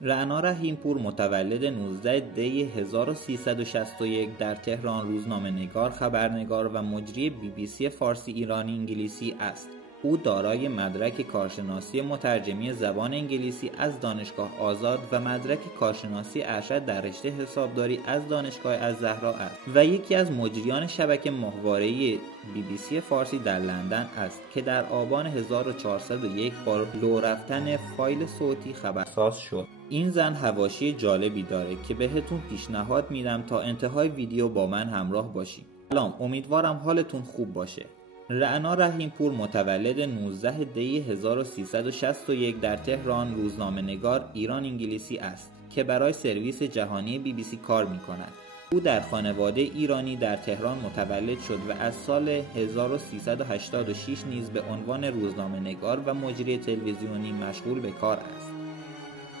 رعنا رحیمپور متولد 19 دی 1361 در تهران روزنامه‌نگار، خبرنگار و مجری BBC فارسی ایرانی انگلیسی است. او دارای مدرک کارشناسی مترجمی زبان انگلیسی از دانشگاه آزاد و مدرک کارشناسی ارشد در رشته حسابداری از دانشگاه الزهرا است و یکی از مجریان شبکه ماهواره‌ای BBC فارسی در لندن است که در آبان 1401 با لو رفتن فایل صوتی خبرساز شد. این زن حواشی جالبی داره که بهتون پیشنهاد میدم تا انتهای ویدیو با من همراه باشید. سلام، امیدوارم حالتون خوب باشه. رعنا رحیمپور متولد 19 دی 1361 در تهران روزنامه‌نگار ایران انگلیسی است که برای سرویس جهانی BBC کار می‌کند. او در خانواده ایرانی در تهران متولد شد و از سال 1386 نیز به عنوان روزنامه‌نگار و مجری تلویزیونی مشغول به کار است.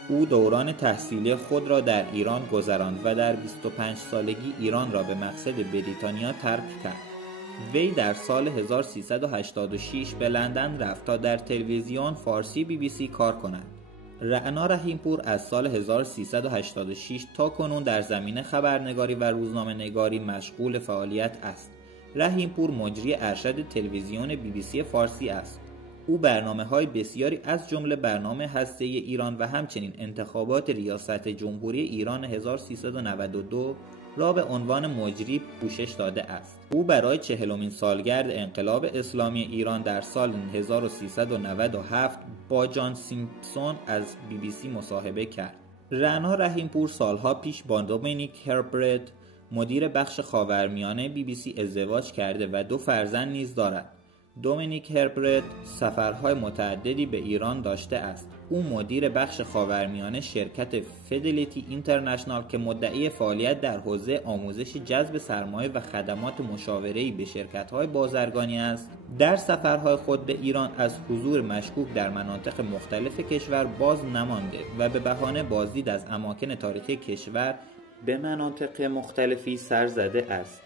او دوران تحصیلی خود را در ایران گذراند و در 25 سالگی ایران را به مقصد بریتانیا ترک کرد. وی در سال 1386 به لندن رفت تا در تلویزیون فارسی BBC کار کند. رعنا رحیمپور از سال 1386 تا کنون در زمینه خبرنگاری و روزنامه‌نگاری مشغول فعالیت است. رحیمپور مجری ارشد تلویزیون BBC فارسی است. او برنامه‌های بسیاری از جمله برنامه هسته‌ای ایران و همچنین انتخابات ریاست جمهوری ایران 1392 را به عنوان مجری پوشش داده است. او برای 40مین سالگرد انقلاب اسلامی ایران در سال 1397 با جان سیمپسون از BBC مصاحبه کرد. رعنا رحیمپور سالها پیش با دومینیک هربرت مدیر بخش خاورمیانه BBC ازدواج کرده و 2 فرزند نیز دارد. دومینیک هربرت سفرهای متعددی به ایران داشته است. او مدیر بخش خاورمیانه شرکت فیدلیتی اینترنشنال که مدعی فعالیت در حوزه آموزش جذب سرمایه و خدمات مشاوره‌ای به شرکت‌های بازرگانی است، در سفرهای خود به ایران از حضور مشکوک در مناطق مختلف کشور باز نمانده و به بهانه بازدید از اماکن تاریخی کشور به مناطق مختلفی سر زده است.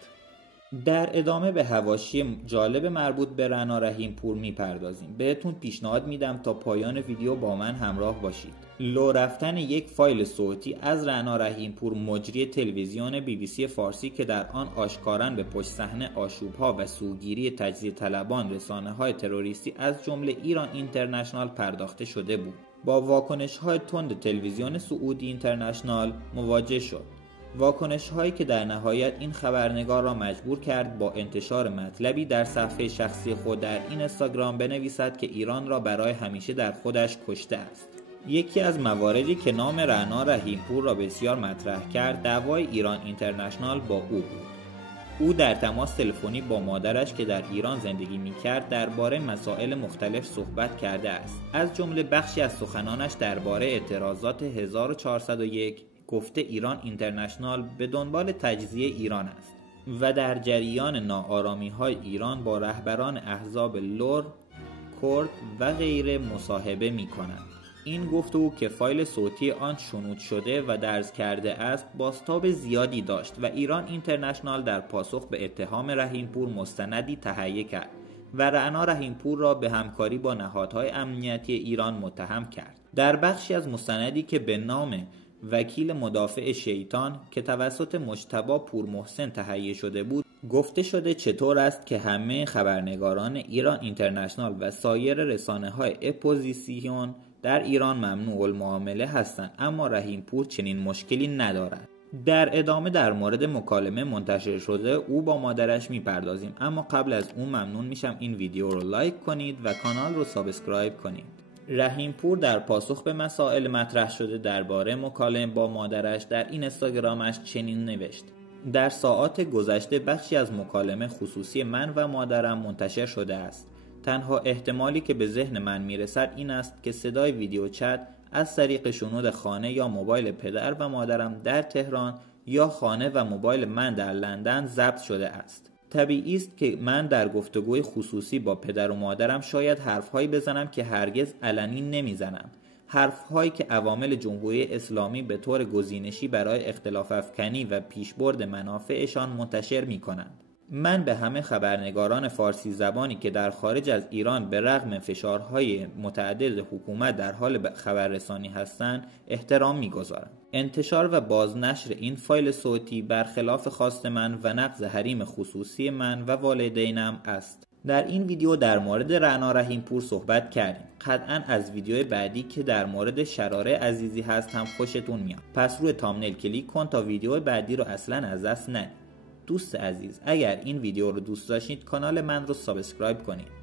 در ادامه به حواشی جالب مربوط به رعنا رحیمپور میپردازیم. بهتون پیشنهاد میدم تا پایان ویدیو با من همراه باشید. لو رفتن یک فایل صوتی از رعنا رحیمپور مجری تلویزیون BBC فارسی که در آن آشکاراً به پشت صحنه آشوب‌ها و سوگیری تجزیه طلبان رسانه‌های تروریستی از جمله ایران اینترنشنال پرداخته شده بود. با واکنش‌های تند تلویزیون سعودی اینترنشنال مواجه شد. واکنش هایی که در نهایت این خبرنگار را مجبور کرد با انتشار مطلبی در صفحه شخصی خود در اینستاگرام بنویسد که ایران را برای همیشه در خودش کشته است. یکی از مواردی که نام رعنا رحیمپور را بسیار مطرح کرد دعوای ایران اینترنشنال با او بود. او در تماس تلفنی با مادرش که در ایران زندگی می‌کرد درباره مسائل مختلف صحبت کرده است. از جمله بخشی از سخنانش درباره اعتراضات 1401 گفته ایران اینترنشنال به دنبال تجزیه ایران است و در جریان ناآرامی‌های ایران با رهبران احزاب لور، کرد و غیره مصاحبه می‌کند. این گفتگو که فایل صوتی آن شنود شده و درج کرده است بازتاب زیادی داشت و ایران اینترنشنال در پاسخ به اتهام رحیمپور مستندی تهیه کرد و رعنا رحیمپور را به همکاری با نهادهای امنیتی ایران متهم کرد. در بخشی از مستندی که به نام وکیل مدافع شیطان که توسط مجتبی پورمحسن تهیه شده بود گفته شده چطور است که همه خبرنگاران ایران اینترنشنال و سایر رسانه‌های اپوزیسیون در ایران ممنوع المعامله هستند اما رحیمپور چنین مشکلی ندارد. در ادامه در مورد مکالمه منتشر شده او با مادرش میپردازیم، اما قبل از اون ممنون میشم این ویدیو رو لایک کنید و کانال رو سابسکرایب کنید. رحیمپور در پاسخ به مسائل مطرح شده درباره مکالمه با مادرش در اینستاگرامش چنین نوشت: در ساعات گذشته بخشی از مکالمه خصوصی من و مادرم منتشر شده است. تنها احتمالی که به ذهن من میرسد این است که صدای ویدیو چت از طریق شنود خانه یا موبایل پدر و مادرم در تهران یا خانه و موبایل من در لندن ضبط شده است. طبیعی است که من در گفتگوی خصوصی با پدر و مادرم شاید حرفهایی بزنم که هرگز علنی نمیزنم. حرفهایی که عوامل جمهوری اسلامی به طور گزینشی برای اختلاف افکنی و پیشبرد منافعشان منتشر می کنند. من به همه خبرنگاران فارسی زبانی که در خارج از ایران به رغم فشارهای متعدد حکومت در حال خبررسانی هستند احترام می‌گذارم. انتشار و بازنشر این فایل صوتی برخلاف خواست من و نقض حریم خصوصی من و والدینم است. در این ویدیو در مورد رعنا رحیمپور صحبت کردیم. قطعاً از ویدیو بعدی که در مورد شراره عزیزی هست هم خوشتون میاد. پس روی تامنیل کلیک کن تا ویدیو بعدی رو اصلاً از دست ندید. دوست عزیز، اگر این ویدیو رو دوست داشتید کانال من رو سابسکرایب کنید.